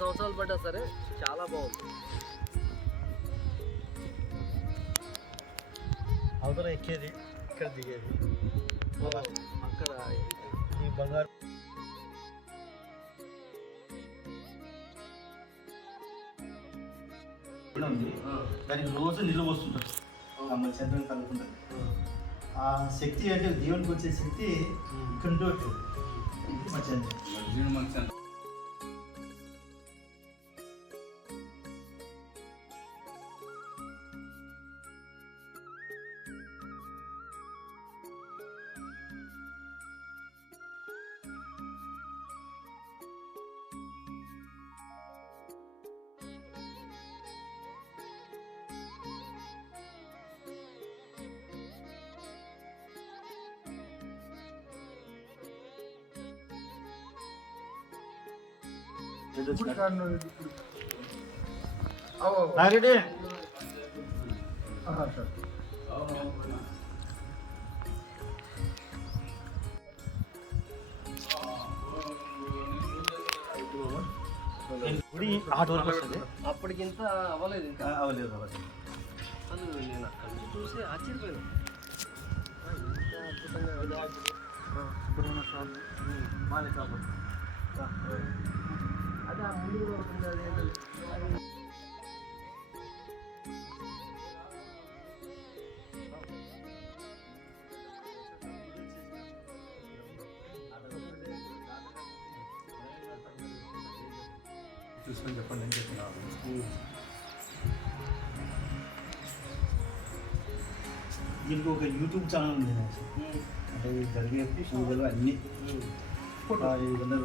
సంవత్సరాలు పడ్డా సరే చాలా బాగుంది. అవతల ఎక్కేది, ఇక్కడ దిగేది, అక్కడ ఈ బంగారు ఉంది. దానికి రోజు నిల్వ వస్తుంటారు, చంద్రుని కలుగుతుంటారు. ఆ శక్తి అంటే దేవునికి వచ్చే శక్తి ఇక్కడ ఉండవచ్చు. మా చంద్రుడు గుడి ఆట వరకు వస్తుంది. అప్పటికింత అవ్వలేదు, ఇంకా అవ్వలేదు. అసలు నేను అక్కడి నుంచి చూసి ఆశ్చర్యపోయాను. ఇంత అద్భుతంగా సుబ్రహ్మణ్య స్వామి మాలికాపురం అదే ఆ ముందు కూడా ఉంటుంది. అది చూసుకొని చెప్పండి అని చెప్పిన. దీనికి ఒక యూట్యూబ్ ఛానల్ ఉంది, అంటే జరిగే పూజలు అన్నీ 500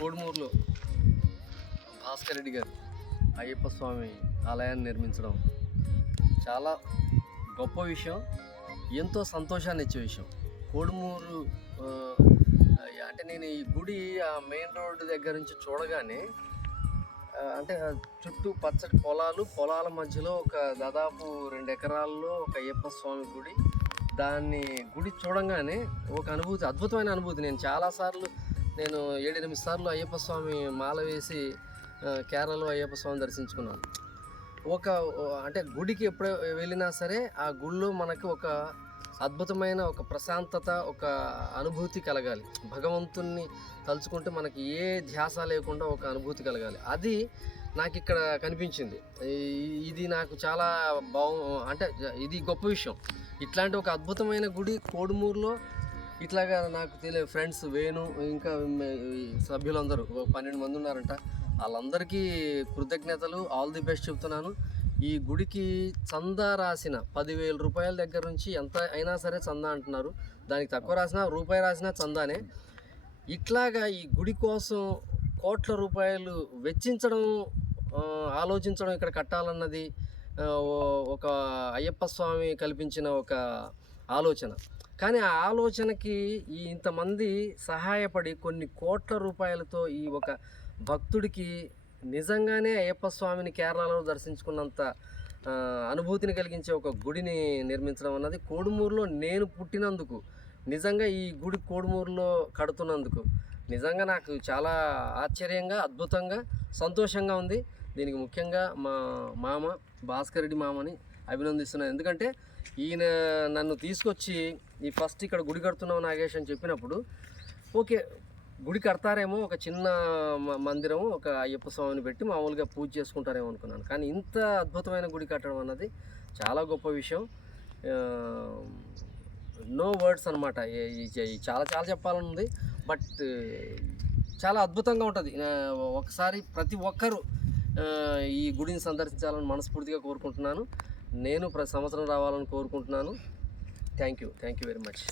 కోడుమూరులో భాస్కర్ రెడ్డి గారు అయ్యప్ప స్వామి ఆలయాన్ని నిర్మించడం చాలా గొప్ప విషయం, ఎంతో సంతోషాన్ని ఇచ్చే విషయం. కోడుమూరు అంటే నేను ఈ గుడి ఆ మెయిన్ రోడ్డు దగ్గర నుంచి చూడగానే అంటే చుట్టూ పచ్చటి పొలాల మధ్యలో ఒక దాదాపు 2 ఎకరాల్లో ఒక అయ్యప్ప స్వామి గుడి. దాన్ని గుడి చూడంగానే ఒక అనుభూతి, అద్భుతమైన అనుభూతి. నేను చాలాసార్లు 7-8 సార్లు అయ్యప్ప స్వామి మాల వేసి కేరళలో అయ్యప్ప స్వామిని దర్శించుకున్నాను. అంటే గుడికి ఎప్పుడు వెళ్ళినా సరే ఆ గుడిలో మనకు ఒక అద్భుతమైన ఒక ప్రశాంతత, ఒక అనుభూతి కలగాలి. భగవంతుణ్ణి తలుచుకుంటే మనకి ఏ ధ్యాస లేకుండా ఒక అనుభూతి కలగాలి. అది నాకు ఇక్కడ కనిపించింది. ఇది నాకు చాలా అంటే ఇది గొప్ప విషయం. ఇట్లాంటి ఒక అద్భుతమైన గుడి కోడుమూరులో ఇట్లాగా నాకు ఫ్రెండ్స్ వేణు ఇంకా సభ్యులందరూ 12 మంది ఉన్నారంట. వాళ్ళందరికీ కృతజ్ఞతలు, ఆల్ ది బెస్ట్ చెప్తున్నాను. ఈ గుడికి చందా రాసిన 10,000 రూపాయల దగ్గర నుంచి ఎంత అయినా సరే చందా అంటున్నారు. దానికి తక్కువ రాసినా రూపాయి రాసినా చందానే. ఇట్లాగా ఈ గుడి కోసం కోట్ల రూపాయలు వెచ్చించడం, ఆలోచించడం, ఇక్కడ కట్టాలన్నది ఒక అయ్యప్ప స్వామి కల్పించిన ఒక ఆలోచన. కానీ ఆ ఆలోచనకి ఇంతమంది సహాయపడి కొన్ని కోట్ల రూపాయలతో ఈ ఒక భక్తుడికి నిజంగానే అయ్యప్ప స్వామిని కేరళలో దర్శించుకున్నంత అనుభూతిని కలిగించే ఒక గుడిని నిర్మించడం అన్నది కోడుమూరులో నేను పుట్టినందుకు, నిజంగా ఈ గుడి కోడుమూరులో కడుతున్నందుకు నిజంగా నాకు చాలా ఆశ్చర్యంగా, అద్భుతంగా, సంతోషంగా ఉంది. దీనికి ముఖ్యంగా మా మామ భాస్కర్ రెడ్డి మామని అభినందిస్తున్నాను. ఎందుకంటే ఈయన నన్ను తీసుకొచ్చి ఫస్ట్ ఇక్కడ గుడి కడుతున్నావు నాగేష్ అని చెప్పినప్పుడు ఓకే గుడి కడతారేమో, ఒక చిన్న మందిరం, ఒక అయ్యప్ప స్వామిని పెట్టి మామూలుగా పూజ చేసుకుంటారేమో అనుకున్నాను. కానీ ఇంత అద్భుతమైన గుడి కట్టడం అన్నది చాలా గొప్ప విషయం. నో వర్డ్స్ అనమాట. చాలా చాలా చెప్పాలని ఉంది, బట్ చాలా అద్భుతంగా ఉంటుంది. ఒకసారి ప్రతి ఒక్కరూ ఈ గుడిని సందర్శించాలని మనస్ఫూర్తిగా కోరుకుంటున్నాను. నేను ప్రతి సంవత్సరం రావాలని కోరుకుంటున్నాను. Thank you very much.